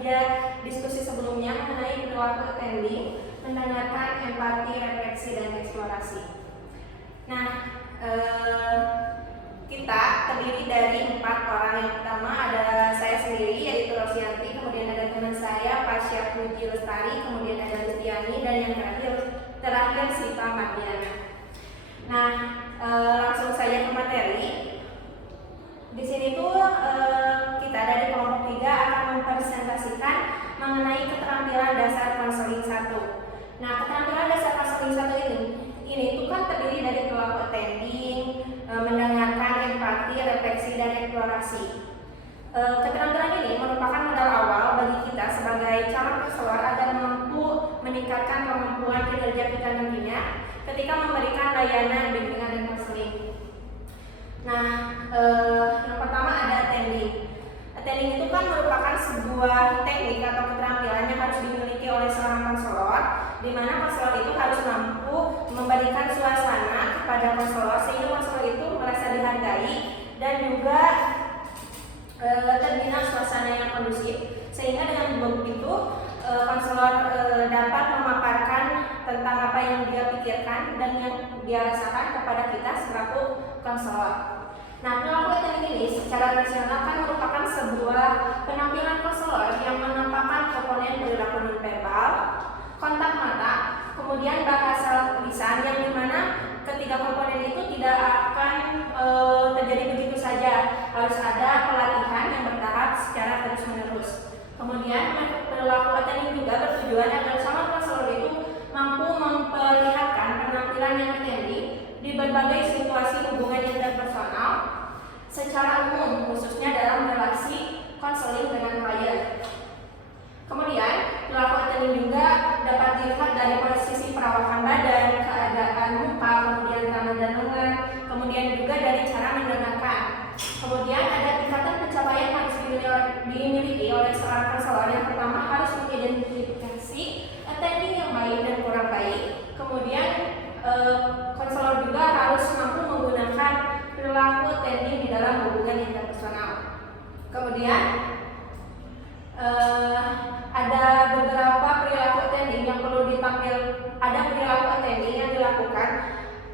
kerja diskusi sebelumnya mengenai perilaku attending, mendengarkan, empati, refleksi, dan eksplorasi. Nah, kita terdiri dari 4 orang. Yang pertama ada saya sendiri, yaitu Rosianti, kemudian ada teman saya Pasya Puji Lestari, kemudian ada Lustiani, dan yang terakhir Sita Mardiana. Nah, langsung saja ke materi. Di sini tuh kita dari kelompok 3 akan mempresentasikan mengenai keterampilan dasar konseling 1. Nah, keterampilan dasar konseling 1 ini tuh kan terdiri dari perilaku attending, mendengarkan, empati, refleksi, dan eksplorasi. Keterampilan ini merupakan modal awal bagi kita sebagai calon konselor agar mampu meningkatkan kemampuan kinerja kita nantinya ketika memberikan layanan bimbingan dan konseling. Nah, yang pertama ada attending. Attending itu kan merupakan sebuah teknik atau keterampilan yang harus dimiliki oleh seorang konselor, di mana konselor itu harus mampu memberikan suasana kepada konselor sehingga konselor itu merasa dihargai dan juga terbina suasana yang kondusif, sehingga dengan begitu konselor dapat memaparkan tentang apa yang dia pikirkan dan yang dia rasakan kepada kita selaku konselor. Nah, perilaku attending ini secara rasional kan merupakan sebuah penampilan konselor yang menampakkan komponen perilaku nonverbal, kontak mata, kemudian bahasa lisan, yang dimana ketiga komponen itu tidak akan terjadi begitu saja, harus ada pelatihan yang bertahap secara terus-menerus. Kemudian perilaku attending juga bertujuan agar calon konselor itu mampu memperlihatkan penampilan yang attending di berbagai situasi hubungan interpersonal secara umum, khususnya dalam relasi konseling dengan klien. Kemudian perilaku attending juga dapat dilihat dari posisi perawakan badan, keadaan muka, kemudian tangan dan lengan, kemudian juga dari cara mendengarkan. Kemudian ada tingkatan pencapaian harus dimiliki oleh seorang konselor. Yang pertama harus mengidentifikasi attending yang baik dan kurang baik. Kemudian konselor juga harus mampu menggunakan perilaku attending di dalam hubungan interpersonal. Kemudian ada beberapa perilaku attending yang perlu ditampil. Ada perilaku attending yang dilakukan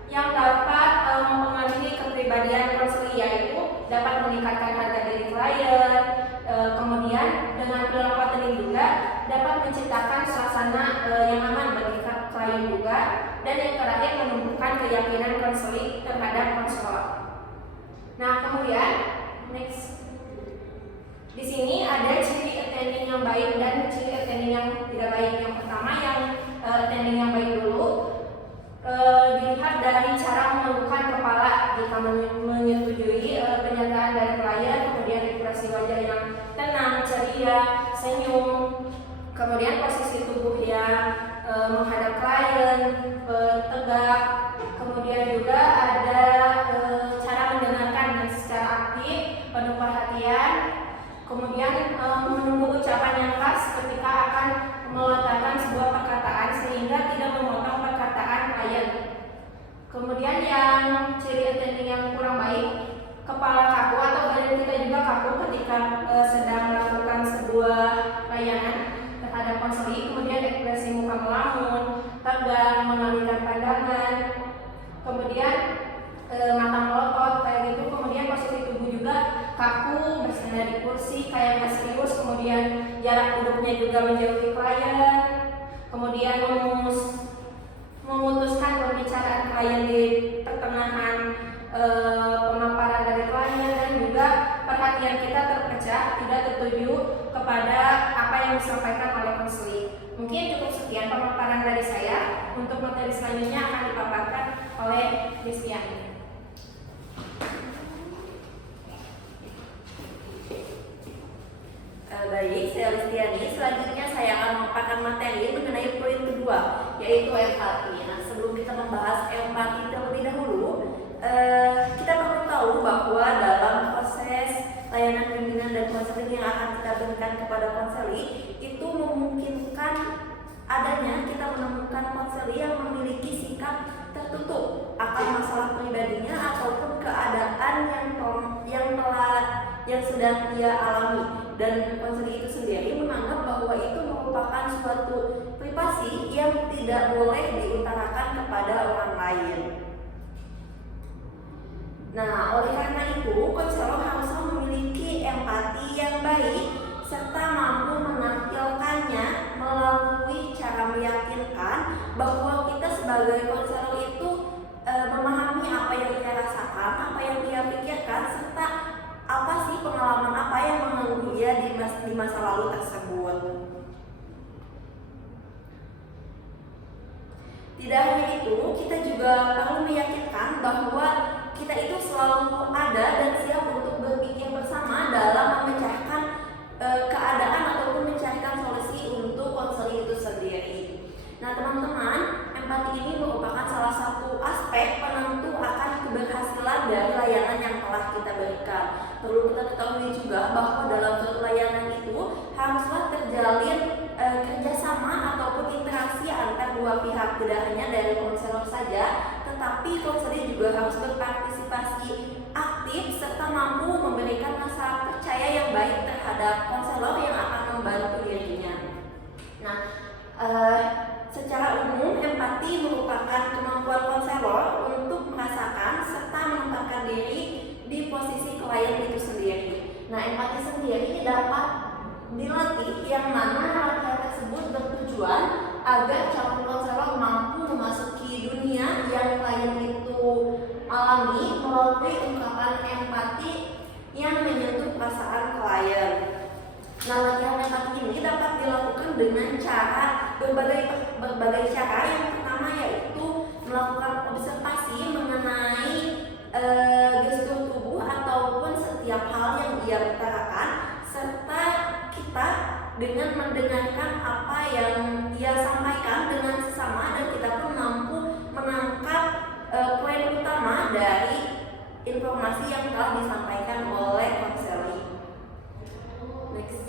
yang dapat mempengaruhi kepribadian konseling, yaitu dapat meningkatkan harga diri klien. Kemudian dengan perilaku attending juga dapat menciptakan suasana yang aman bagi klien juga. Dan yang terakhir menumbuhkan keyakinan konseling terhadap konselor. Nah, kemudian next. Di sini ada ciri attending yang baik dan ciri attending yang tidak baik. Yang pertama yang attending yang baik dulu, dilihat dari cara menundukkan kepala jika menyetujui pernyataan dari klien, kemudian ekspresi wajah yang tenang, ceria, senyum, kemudian posisi tubuh yang menghadap klien, tegak, kemudian juga ada cara mendengarkan yang secara aktif, penuh perhatian. Kemudian menunggu ucapan yang pas ketika akan melontarkan sebuah perkataan sehingga tidak memotong perkataan klien. Kemudian yang ciri attending yang kurang baik, kepala kaku atau badan kita juga kaku ketika sedang melakukan sebuah layanan terhadap konseling. Kemudian ekspresi muka melamun, tegang, mengalihkan pandangan, kemudian mata melotot kayak gitu. Kemudian posisi tubuh juga kaku, bersandar di kursi kayak nggak serius. Kemudian jarak duduknya juga menjauhi klien. Kemudian memutuskan pembicaraan klien di pertengahan pemaparan dari klien. Dan juga perhatian kita terpecah, tidak tertuju kepada apa yang disampaikan oleh konseling. Mungkin cukup sekian pemaparan dari saya. Untuk materi selanjutnya akan dipaparkan oleh Listiani. Baik, saya Listiani. Selanjutnya saya akan memaparkan materi mengenai poin kedua, yaitu empati. Nah, sebelum kita membahas empati terlebih dahulu, kita perlu tahu bahwa dalam proses layanan bimbingan dan konseling yang akan kita berikan kepada konseli, itu memungkinkan adanya kita menemukan konseli yang memiliki sikap tertutup akan masalah pribadinya ataupun keadaan yang telah yang sedang ia alami, dan konseling itu sendiri menganggap bahwa itu merupakan suatu privasi yang tidak boleh diutarakan kepada orang lain. Nah, oleh karena itu, konselor harusnya memiliki empati yang baik serta mampu menampilkannya melalui cara meyakinkan bahwa kita sebagai konselor itu memahami apa yang ia rasakan, apa yang ia pikirkan, serta apa sih pengalaman apa yang mengganggu ia di masa lalu tersebut. Tidak hanya itu, kita juga perlu meyakinkan bahwa kita itu selalu ada dan siap untuk berpikir bersama dalam memecahkan keadaan ataupun mencarikan solusi untuk konseling itu sendiri. Nah teman-teman, empati ini merupakan salah satu aspek penentu akan keberhasilan dari layanan yang telah kita berikan. Perlu kita ketahui juga bahwa dalam suatu layanan itu haruslah terjalin kerjasama ataupun interaksi antar dua pihak, tidak hanya dari konselor saja, tetapi konselor juga harus berpartisipasi aktif serta mampu memberikan rasa percaya yang baik terhadap konselor yang akan membantu dirinya. Nah, secara umum empati merupakan kemampuan konselor untuk merasakan serta menempatkan diri di posisi klien itu sendiri. Nah, empati sendiri dapat dilatih, yang mana latihan tersebut bertujuan agar calon konselor mampu memasuki dunia yang klien itu alami melalui ungkapan empati yang menyentuh perasaan klien. Nah, latihan empati ini dapat dilakukan dengan cara berbagai cara. Yang pertama yaitu melakukan observasi mengenai gestur tubuh ataupun setiap hal yang ia utarakan, serta kita dengan mendengarkan apa yang ia sampaikan dengan sesama, dan kita pun mampu menangkap poin utama dari informasi yang telah disampaikan oleh konselor. Next.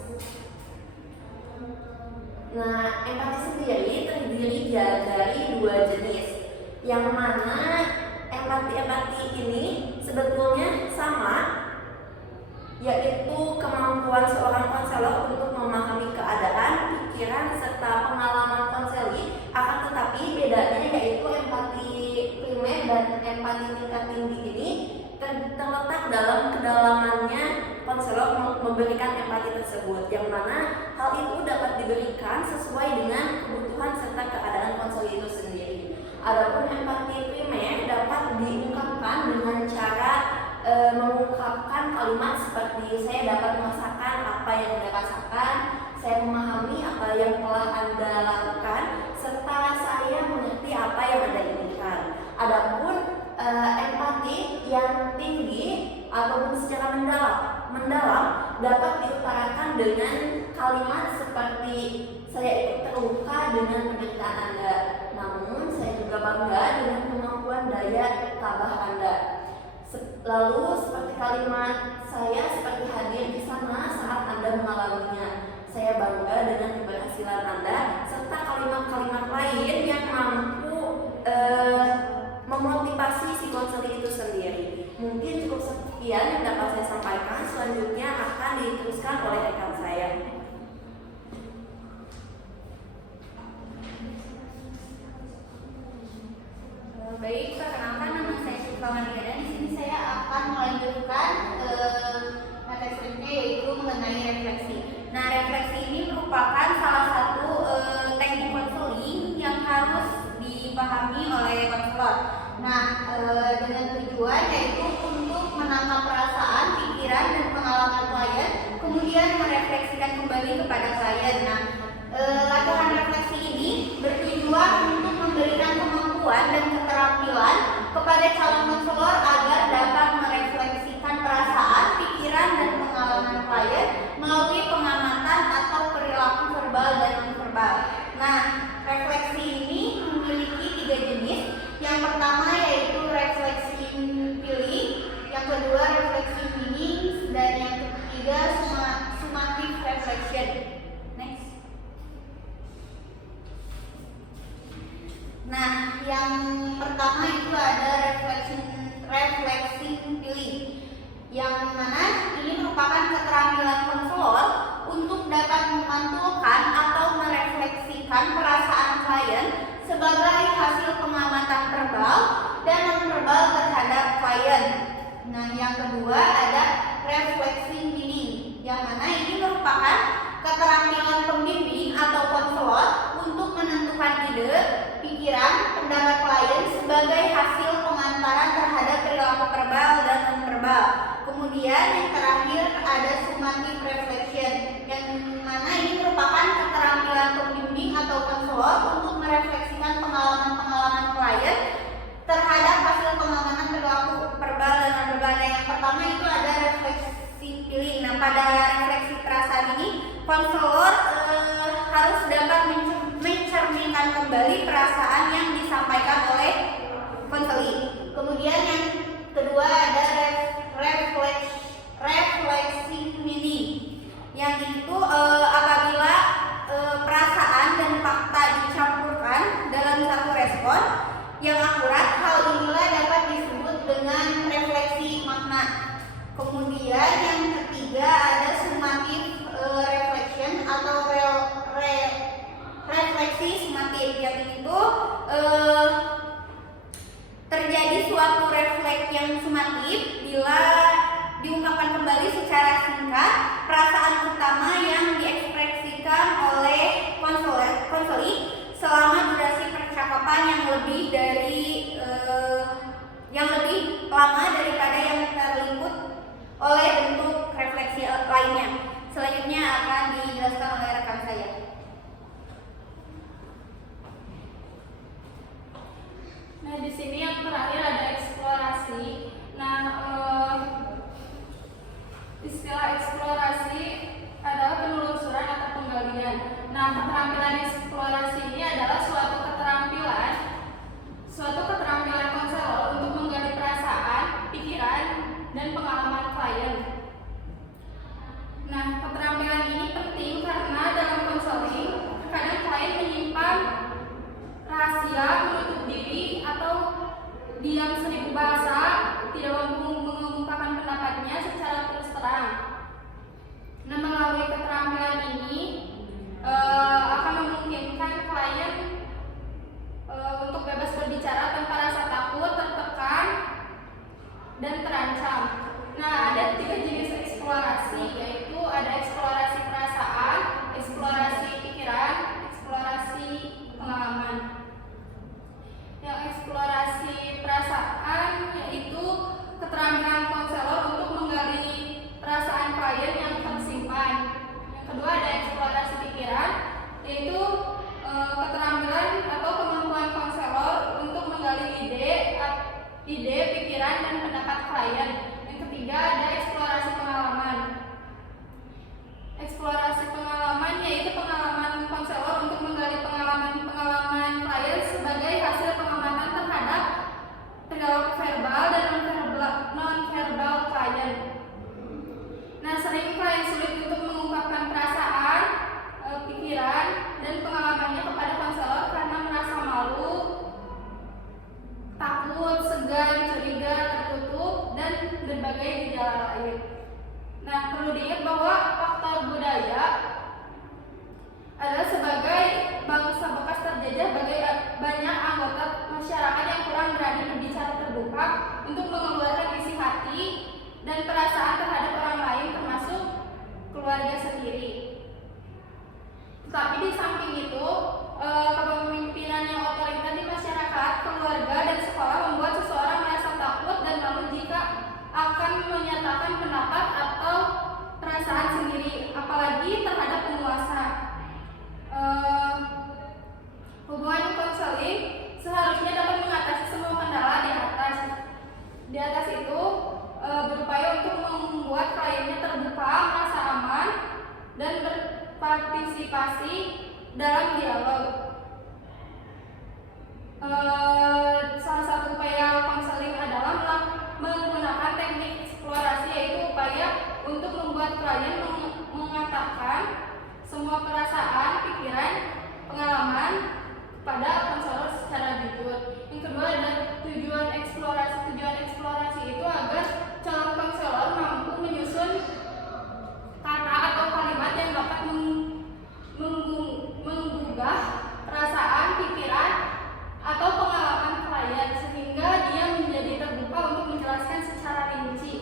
Nah, empati sendiri terdiri dari dua jenis, yang mana empati ini sebetulnya sama, yaitu kemampuan seorang konselor untuk memahami keadaan, pikiran, serta pengalaman konseli. Akan tetapi bedanya yaitu empati primer dan empati tingkat tinggi ini terletak dalam kedalamannya konselor memberikan empati tersebut, yang mana hal itu dapat diberikan sesuai dengan kebutuhan serta keadaan konseli itu sendiri. Adapun empati primer dapat diungkapkan dengan cara mengungkapkan kalimat seperti saya dapat merasakan apa yang Anda rasakan, saya memahami apa yang telah Anda lakukan, serta saya mengerti apa yang Anda inginkan. Adapun empati yang tinggi ataupun secara mendalam dapat diutarakan dengan kalimat seperti saya ikut terluka dengan penderitaan Anda, namun saya juga bangga dengan kemampuan daya tabah Anda. Lalu seperti kalimat saya seperti hadir di sana saat Anda mengalaminya, saya bangga dengan keberhasilan Anda, serta kalimat-kalimat lain yang mampu memotivasi si konseling itu sendiri. Mungkin cukup sekian yang dapat saya sampaikan. Selanjutnya akan diteruskan oleh rekan saya. Baik, perkenalkan nama saya Syifa Maria, dan di sini saya akan melanjutkan materi yaitu mengenai refleksi. Nah, refleksi ini merupakan salah satu teknik konseling yang harus dipahami oleh konselor. Nah, dengan tujuan yaitu untuk menangkap perasaan, pikiran, dan pengalaman klien, kemudian merefleksikan kembali kepada klien. Nah, latihan refleksi ini bertujuan untuk memberikan kemampuan dan keterampilan kepada calon konselor agar dapat merefleksikan perasaan, pikiran, dan pengalaman klien melalui pengamatan atau perilaku verbal dan nonverbal. Nah, refleksi ini memiliki 3 jenis. Yang pertama yaitu refleksi pilih, yang kedua refleksi meaning, dan yang ketiga summative reflection. Next. Nah, yang pertama itu ada refleksi Nah, yang kedua ada reflecting meaning, yang mana ini merupakan keterampilan pembimbing atau konselor untuk menentukan ide, pikiran, pendapat klien sebagai hasil pengantaran terhadap perilaku verbal dan non-verbal. Kemudian yang terakhir ada summative reflection, yang mana ini merupakan keterampilan pembimbing atau konselor untuk merefleksikan pengalaman-pengalaman klien terhadap hasil pengamanan perilaku verbal dan non-verbal. Nah, yang pertama itu ada refleksi feeling. Nah, pada refleksi perasaan ini konselor harus dapat mencerminkan kembali perasaan yang disampaikan oleh konseling. Kemudian yang kedua ada refleksi meaning, yang itu apabila perasaan dan fakta dicampurkan dalam satu respon yang akurat, hal inilah dapat disebut dengan refleksi makna. Kemudian yang ketiga ada summative reflection atau refleksi summative, yang itu terjadi suatu refleks yang summative bila diungkapkan kembali secara singkat perasaan utama yang diekspresikan oleh konseling selama durasi percakapan yang lebih lama daripada yang terliput oleh bentuk refleksi lainnya. Selanjutnya akan dijelaskan oleh rekan saya. Nah, di sini yang terakhir ada eksplorasi. Nah, istilah eksplorasi adalah penelusuran atau penggalian. Nah, keterampilan eksplorasi ini adalah suatu keterampilan konselor untuk menggali perasaan, pikiran, dan pengalaman klien. Nah, keterampilan ini penting karena dalam konseling kadang klien menyimpan rahasia, menutup diri, atau diam seribu bahasa, tidak mampu mengungkapkan pendapatnya secara terus terang. Nah, melalui keterampilan ini akan memungkinkan klien untuk bebas berbicara tanpa rasa takut, tertekan, dan terancam. Nah, ada 3 jenis eksplorasi, yaitu ada eksplorasi perasaan, eksplorasi pikiran, eksplorasi pengalaman. Yang eksplorasi perasaan yaitu keterampilan konselor untuk menggali perasaan klien yang tersimpan. Yang kedua ada eksplorasi pikiran, yaitu keterampilan atau kemampuan konselor untuk menggali ide, pikiran, dan pendapat klien. Yang ketiga ada eksplorasi pengalaman. Eksplorasi pengalaman yaitu pengalaman konselor untuk menggali pengalaman klien sebagai hasil pengamatan terhadap perilaku verbal dan non-verbal klien. Nah, sering klien sulit untuk mengungkapkan perasaan, pikiran, dan pengalamannya kepada konselor karena merasa malu, takut, segan, curiga, tertutup, dan berbagai gejala lain. Nah, perlu diingat bahwa faktor budaya adalah sebagai bangsa bekas terjajah, banyak anggota masyarakat yang kurang berani berbicara terbuka untuk mengeluarkan isi hati dan perasaan terhadap orang lain, termasuk keluarga sendiri. Tetapi di samping itu, kepemimpinan yang otoriter di masyarakat, keluarga, dan sekolah membuat seseorang merasa takut dan malu jika akan menyatakan pendapat atau perasaan sendiri, apalagi terhadap penguasa. Hubungan konseling seharusnya dapat mengatasi semua kendala di atas. Di atas itu berupaya untuk membuat kliennya terbuka, merasa aman, dan berpartisipasi dalam dialog. Salah satu upaya konseling adalah menggunakan teknik eksplorasi, yaitu upaya untuk membuat klien mengatakan semua perasaan, pikiran, pengalaman pada konselor secara jujur. Yang kedua ada tujuan eksplorasi. Tujuan eksplorasi itu agar calon konselor mampu menyusun kata atau kalimat yang dapat menggugah perasaan, pikiran, atau pengalaman klien sehingga dia menjadi terbuka untuk menjelaskan secara rinci.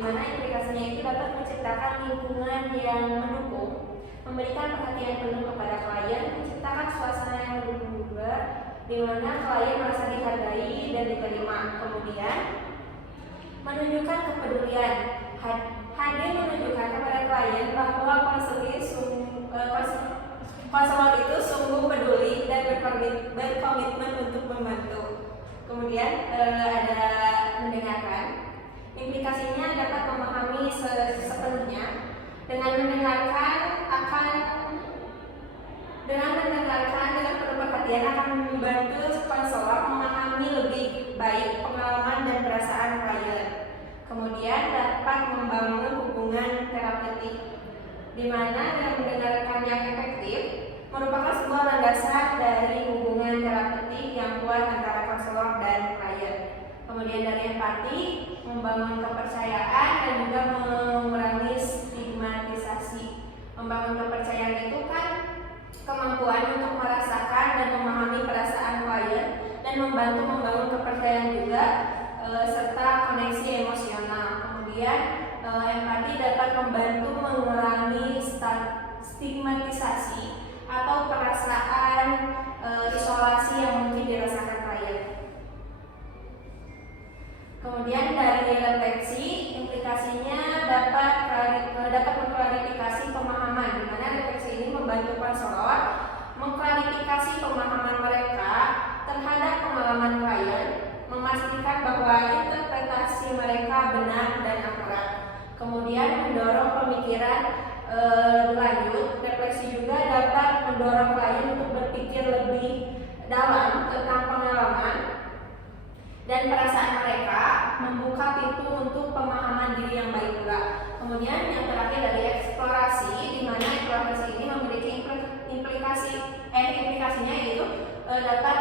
mana implikasinya itu dapat menciptakan lingkungan yang mendukung, memberikan perhatian penuh kepada klien, menciptakan suasana yang mendukung juga, di mana klien merasa dihargai dan diterima. Kemudian menunjukkan kepedulian. Hadir menunjukkan kepada klien bahwa konselor itu sungguh peduli dan berkomitmen untuk membantu. Kemudian ada mendengarkan. Implikasinya dapat memahami sepenuhnya. Dengan mendengarkan dengan penuh perhatian akan membantu konselor memahami lebih baik pengalaman dan perasaan klien. Kemudian dapat membangun hubungan terapeutik, di mana dengan mendengarkan yang efektif merupakan sebuah landasan dari hubungan terapeutik yang kuat antara konselor dan klien. Kemudian dari empati, membangun kepercayaan dan juga mengurangi stigmatisasi. Membangun kepercayaan itu kan kemampuan untuk merasakan dan memahami perasaan klien dan membantu membangun kepercayaan juga serta koneksi emosional. Kemudian empati dapat membantu mengurangi stigmatisasi atau perasaan isolasi yang mungkin dirasakan klien. Kemudian dari refleksi, implikasinya dapat mengklarifikasi pemahaman, di mana refleksi ini membantu konselor mengklarifikasi pemahaman mereka terhadap pengalaman klien, memastikan bahwa interpretasi mereka benar dan akurat. Kemudian mendorong pemikiran lanjut. Refleksi juga dapat mendorong klien untuk berpikir lebih dalam tentang pengalaman dan perasaan mereka, membuka pintu untuk pemahaman diri yang baik pula. Kemudian yang terakhir dari eksplorasi, di mana eksplorasi ini memiliki implikasinya yaitu dapat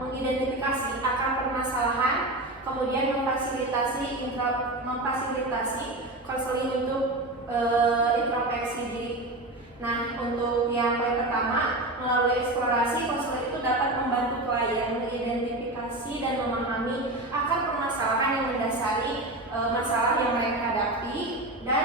mengidentifikasi akar permasalahan, kemudian memfasilitasi konseling untuk introspeksi diri. Nah, untuk yang poin pertama, melalui eksplorasi, konselor itu dapat membantu klien mengidentifikasi dan memahami akar permasalahan yang mendasari masalah yang mereka hadapi. Dan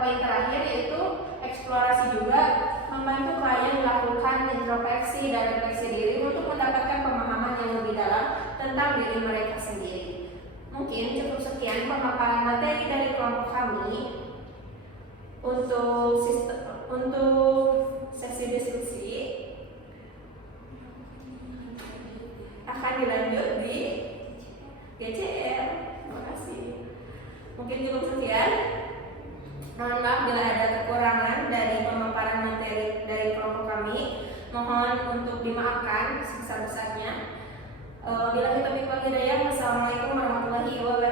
poin terakhir yaitu eksplorasi juga membantu klien melakukan introspeksi dan refleksi diri untuk mendapatkan pemahaman yang lebih dalam tentang diri mereka sendiri. Mungkin cukup sekian pemaparan materi dari kelompok kami. Untuk sesi diskusi akan dilanjut di GCR. Terima kasih. Mungkin cukup sekian. Mohon maaf bila ada kekurangan dari pemaparan materi dari kelompok kami. Mohon untuk dimaafkan sebesar-besarnya. Bila kita hidayah, wassalamualaikum warahmatullahi wabarakatuh.